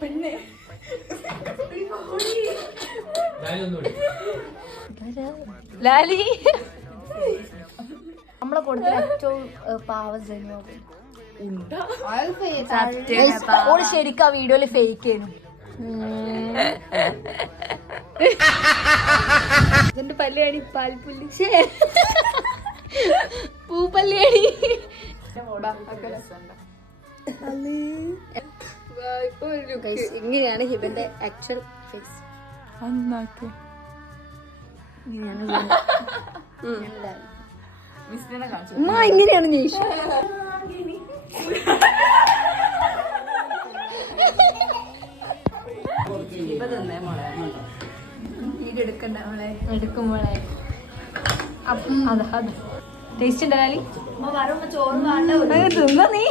പെണ്ണെ ലാലി നമ്മളെ കൊടുത്ത ഏറ്റവും പാവ ഓള് ശരിക്കും ആ വീഡിയോയില് ഫേക്ക് ചെയ്യുന്നു. ഇതിന്റെ പല്ലിയാണി പാൽപ്പുല്ലി പൂപ്പല്ലിയാണി. ഇങ്ങനെയാണ് ഹിബന്റെ ആക്ച്വൽ ഫേസ്. ഇങ്ങനെയാണ് നീഷ. എടുക്കുമ്പോളെ ടേസ്റ്റ് ഉണ്ടോ ലാലി? ചോറ് തിന്നോ നീ?